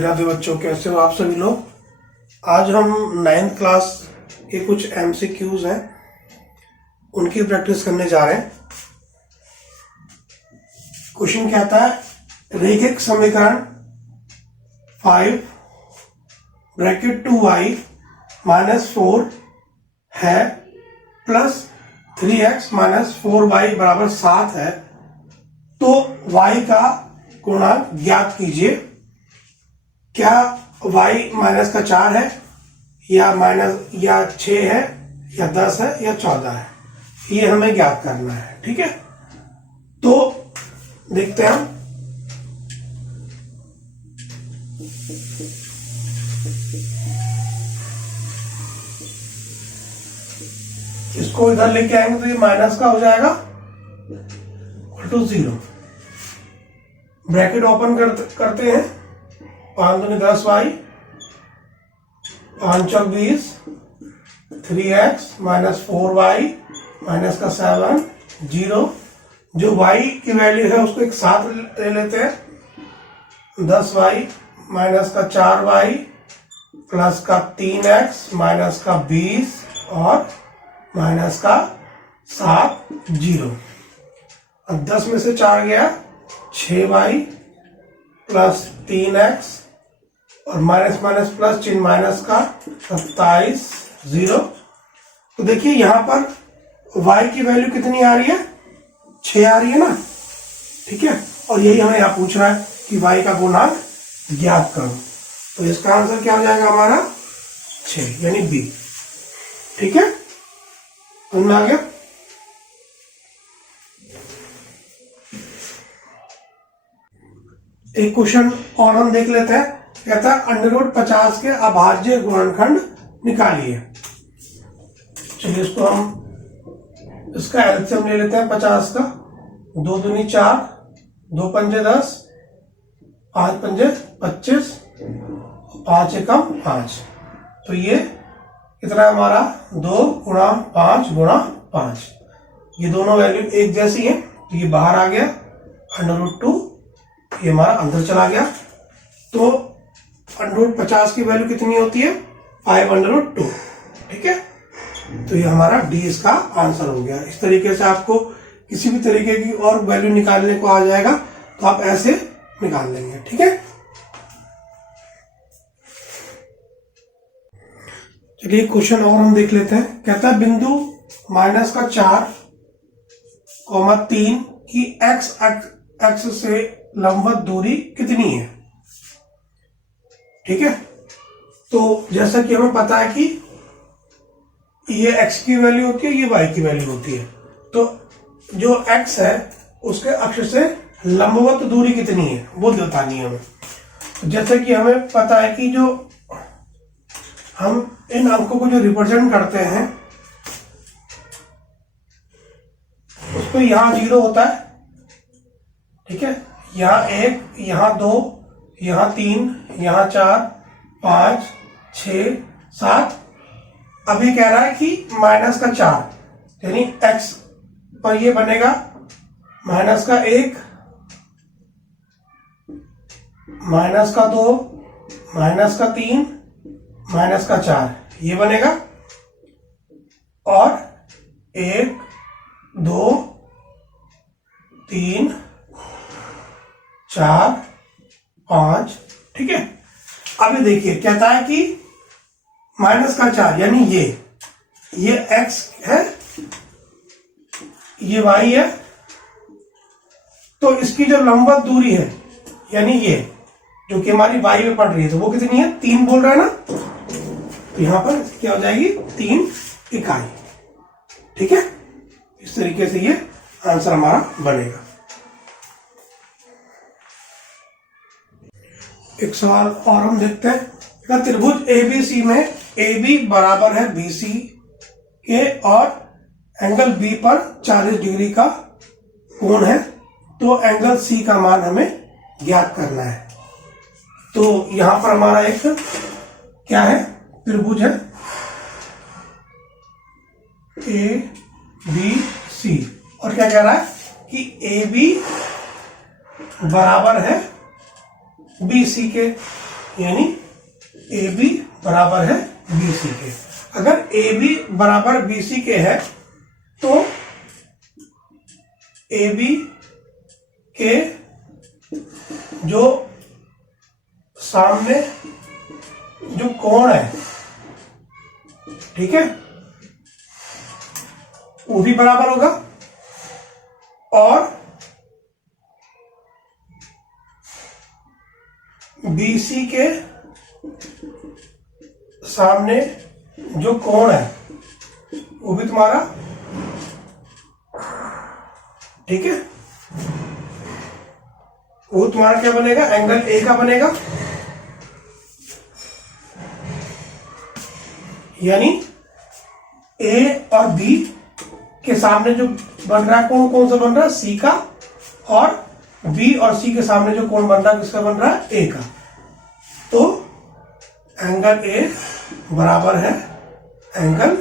राधे बच्चों, कैसे हो आप सभी लोग। आज हम 9th क्लास के कुछ MCQs हैं, उनकी प्रैक्टिस करने जा रहे हैं। क्वेश्चन कहता है रैखिक समीकरण 5 ब्रैकेट 2y माइनस 4 है प्लस 3x माइनस 4y बराबर 7 है, तो y का गुणांक ज्ञात कीजिए। क्या y माइनस का 4 है या 6 है या 10 है या 14 है, ये हमें ज्ञात करना है। ठीक है, तो देखते हैं हम। इसको इधर लेके आएंगे तो ये माइनस का हो जाएगा = 0। ब्रैकेट ओपन करते हैं। 5 दूनी 10y, 5 चौक 20, 3x माइनस 4y माइनस का 7, 0। जो y की वैल्यू है उसको एक साथ ले लेते हैं। 10y माइनस का 4y प्लस का 3x माइनस का 20 और माइनस का 7, 0। अब 10 में से 4 गया, 6y प्लस 3x और माइनस माइनस प्लस चिन्ह माइनस का 27, 0। तो देखिए यहां पर y की वैल्यू कितनी आ रही है, 6 आ रही है ना। ठीक है, और यही हमें यहाँ पूछ रहा है कि y का गुणांक ज्ञात करो। तो इसका आंसर क्या हो जाएगा हमारा 6 यानी B। ठीक है, समझ में आ गया। एक क्वेश्चन और हम देख लेते हैं। कहता है √50 के अभाज्य गुणनखंड निकालिए। चलिए इसको हम इसका एलसीएम ले लेते हैं 50 का। 2 दूनी 4, 2 पंजे 10, 5 पंजे 25, 5 एकम 5। तो ये कितना है हमारा 2 गुणा 5 गुणा 5। ये दोनों वैल्यू एक जैसी है, तो ये बाहर आ गया। √2 ये हमारा अंदर चला गया। तो √50 की वैल्यू कितनी होती है 5√2। ठीक है, तो ये हमारा डी इसका आंसर हो गया। इस तरीके से आपको किसी भी तरीके की और वैल्यू निकालने को आ जाएगा तो आप ऐसे निकाल लेंगे। ठीक है, चलिए क्वेश्चन और हम देख लेते हैं। कहता है बिंदु -4, 3 की x से लंबवत दूरी कितनी है। ठीक है, तो जैसा कि हमें पता है कि ये x की वैल्यू होती है, ये y की वैल्यू होती है। तो जो x है उसके अक्ष से लंबवत दूरी कितनी है वो बतानी है हमें। तो जैसे कि हमें पता है कि जो हम इन अंकों को जो रिप्रेजेंट करते हैं उसको यहां 0 होता है। ठीक है, यहाँ 1, यहाँ 2, यहाँ 3, यहाँ 4, 5, 6, 7। अभी कह रहा है कि -4 यानी x पर ये बनेगा -1, -2, -3, -4 ये बनेगा। और 1, 2, 3, 4, 5। ठीक है, अभी देखिए कहता है कि -4 यानी ये x है, ये y है। तो इसकी जो लंबवत दूरी है यानी ये जो कि हमारी y में पड़ रही है, तो वो कितनी है 3 बोल रहा है ना। तो यहां पर क्या हो जाएगी 3 इकाई। ठीक है, इस तरीके से ये आंसर हमारा बनेगा। एक सवाल और हम देखते हैं। त्रिभुज ABC में AB बराबर है BC के और एंगल B पर 40 डिग्री का कोण है, तो एंगल C का मान हमें ज्ञात करना है। तो यहां पर हमारा एक क्या है त्रिभुज है ABC और क्या कह रहा है कि AB बराबर है BC के। यानी ए बी बराबर है बी सी के। अगर ए बी बराबर बी सी के है तो ए बी के जो सामने जो कोण है, ठीक है, वो भी बराबर होगा, और BC के सामने जो कोण है वो भी तुम्हारा, ठीक है, वो तुम्हारा क्या बनेगा, एंगल ए का बनेगा। यानी ए और बी के सामने जो बन रहा है कोण, कौन सा बन रहा है, सी का, और बी और सी के सामने जो कोण बन रहा है किसका बन रहा है, ए का। तो एंगल ए बराबर है एंगल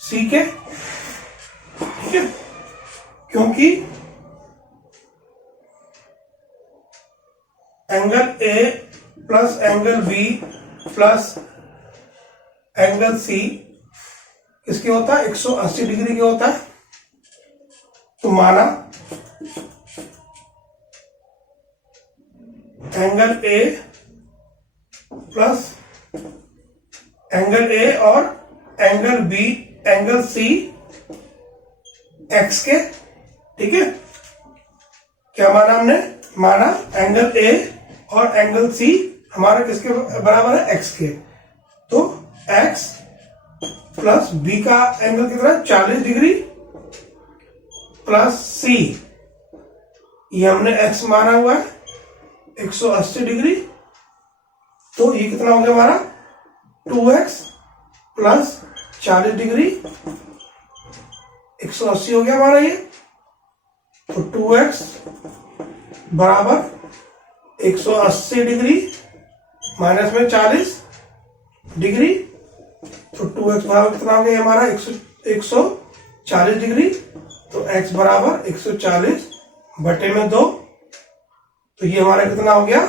सी के, ठीक है, क्योंकि angle A plus angle B plus angle C किसके होता है, 180 डिग्री के होता है। तो माना angle A plus angle A और angle B angle C X के, ठीक है, क्या माना हमने, माना एंगल ए और एंगल सी हमारा किसके बराबर है, एक्स के। तो एक्स प्लस बी का एंगल कितना है, 40 डिग्री प्लस सी, ये हमने एक्स माना हुआ है 180 डिग्री। तो ये कितना हो गया हमारा, 2x प्लस 40 डिग्री 180 हो गया हमारा ये। तो 2x बराबर 180 डिग्री माइनस में 40 डिग्री, तो 2x बराबर कितना हो गया हमारा, 140 डिग्री। तो x बराबर 140 बटे में 2, तो ये हमारा कितना हो गया,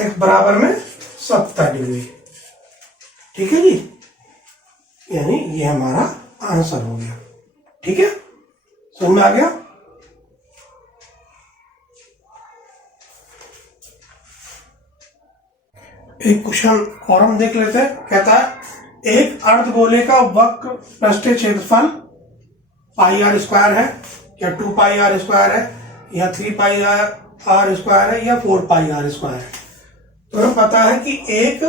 x बराबर में 70 डिग्री, ठीक है जी। यानी ये हमारा आंसर हो गया, ठीक है, समझ में आ गया। एक क्वेश्चन और हम देख लेते हैं। कहता है एक अर्धगोले का वक्र पृष्ठीय क्षेत्रफल पाई आर स्क्वायर है, या 2 पाई आर स्क्वायर है, या 3 पाई आर स्क्वायर है, या 4 पाई आर स्क्वायर है। तो हमें पता है कि एक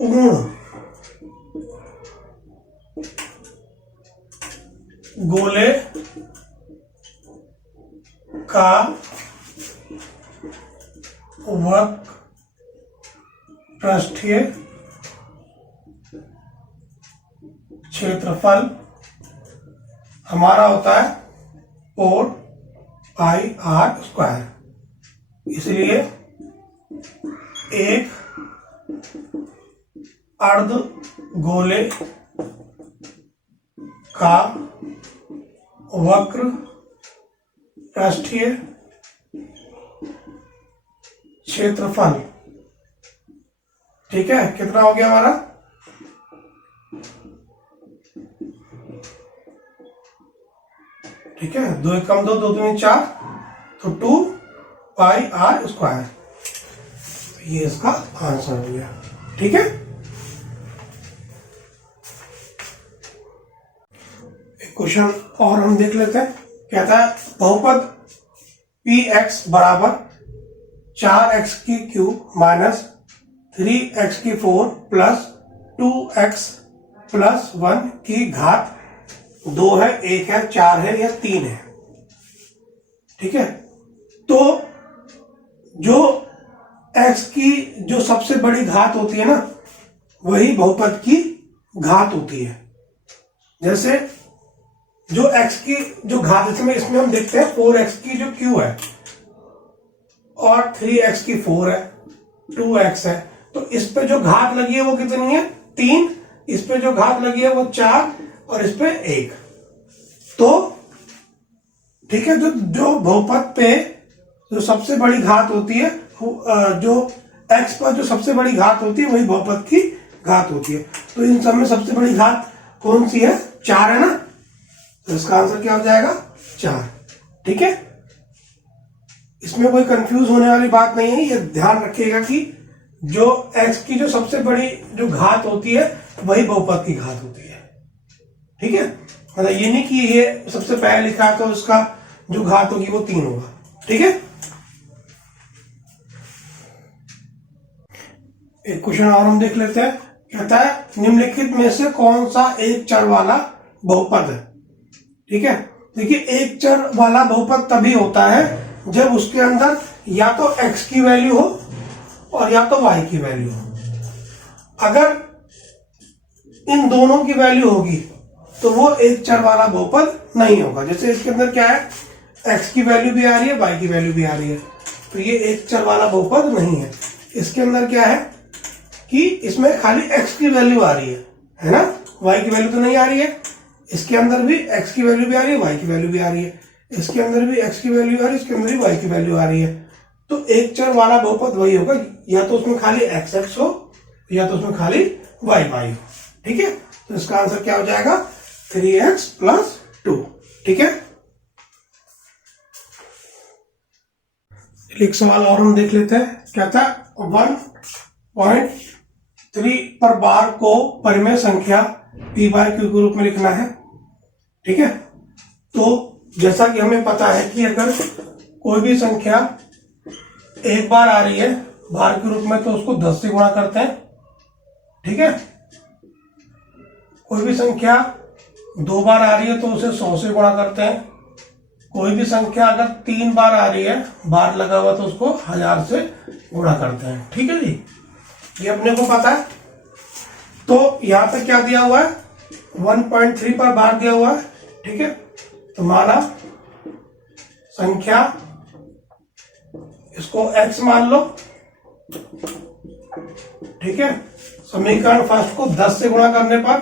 पूर्ण गोले का वक्र पृष्ठीय क्षेत्रफल हमारा होता है 4 पाई आर स्क्वायर। इसलिए एक अर्ध गोले का वक्र पृष्ठीय क्षेत्रफल, ठीक है, कितना हो गया हमारा, ठीक है, 2 एकम 2, 2 दूनी 4, तो 2 पाई आर स्क्वायर, ये इसका आंसर हो गया, ठीक है। एक क्वेश्चन और हम देख लेते हैं। कहता है बहुपद पी एक्स बराबर 4x की क्यूब माइनस 3x की 4 प्लस 2x प्लस 1 की घात 2 है, 1 है, 4 है या 3 है, ठीक है। तो जो x की जो सबसे बड़ी घात होती है ना, वही बहुपद की घात होती है। जैसे जो x की जो घात, इसमें हम देखते हैं 4x की जो q है और 3x की 4 है, 2x है, तो इस पे जो घात लगी है वो कितनी है, 3, इस पे जो घात लगी है वो 4 और इस पे 1। तो ठीक है, जो बहुपद पे जो सबसे बड़ी घात होती है, जो x पर जो सबसे बड़ी घात होती है वही बहुपद की घात होती है। तो इन सब में सबसे बड़ी घात कौन सी है? 4 है ना, तो इसका आंसर क्या हो जाएगा? 4। ठीक है, इसमें कोई कंफ्यूज होने वाली बात नहीं है। ये ध्यान रखिएगा कि जो x की जो सबसे बड़ी जो घात होती है वही बहुपद की घात होती है। ठीक है, मतलब ये नहीं कि ये सबसे पहले लिखा है तो उसका जो घात होगी वो 3 होगा। ठीक है, एक क्वेश्चन और हम देख लेते हैं। कहता है निम्नलिखित में से कौन सा एक चर वाला बहुपद है? ठीक है, देखिए एक चर वाला बहुपद तभी होता है जब उसके अंदर या तो x की वैल्यू हो और या तो y की वैल्यू हो। अगर इन दोनों की वैल्यू होगी तो वो एक चर वाला बहुपद नहीं होगा। जैसे इसके अंदर क्या है, x की वैल्यू भी आ रही है, y की वैल्यू भी आ रही है, तो ये एक चर वाला बहुपद नहीं है। इसके अंदर क्या है कि इसमें खाली x की वैल्यू आ रही है ना, y की वैल्यू तो नहीं आ रही है। इसके अंदर भी x की वैल्यू भी आ रही है, y की वैल्यू भी आ रही है, इसके अंदर भी x की वैल्यू आ रही है, इसके अंदर भी y की वैल्यू आ रही है। तो एक चर वाला बहुपद वही होगा, या तो उसमें खाली x हो या तो उसमें खाली y हो। ठीक है, तो इसका आंसर क्या हो जाएगा? 3x + 2। ठीक है, एक सवाल और हम देख लेते हैं। क्या था, 1.3 पर बार को परिमेय संख्या p/q के रूप में लिखना है। ठीक है, तो जैसा कि हमें पता है कि अगर कोई भी संख्या एक बार आ रही है भार के रूप में तो उसको 10 से गुणा करते हैं। ठीक है, कोई भी संख्या 2 बार आ रही है तो उसे 100 से गुणा करते हैं। कोई भी संख्या अगर 3 बार आ रही है बार लगा हुआ तो उसको 1000 से गुणा करते हैं। ठीक है जी, ये अपने को पता है। तो यहां पे क्या दिया हुआ है, 1.3 पर बार दिया हुआ है। ठीक है, तो माना संख्या, इसको x मान लो। ठीक है, समीकरण फर्स्ट को 10 से गुणा करने पर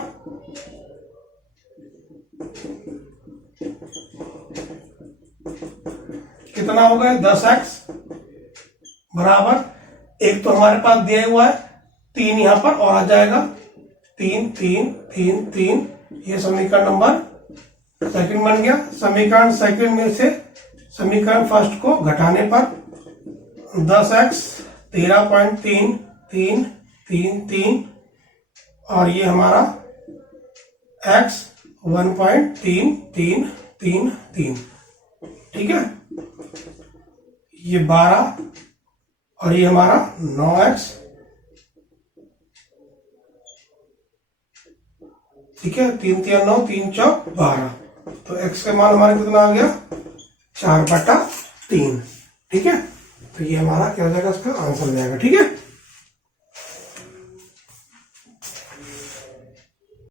कितना हो गया, 10x बराबर, एक तो हमारे पास दिया हुआ है 3 यहां पर और आ जाएगा 3 3 3 3, ये समीकरण नंबर सेकंड बन गया। समीकरण सेकंड में से समीकरण फर्स्ट को घटाने पर 10x 13.3 3 3 3 और ये हमारा x 1.3 3 3 3। ठीक है, ये 12 और ये हमारा 9x। ठीक है, 3 3 9 3 4 12, तो x का मान हमारा कितना आ गया, 4/3। ठीक है, तो ये हमारा क्या हो जाएगा, इसका आंसर हो जाएगा। ठीक है।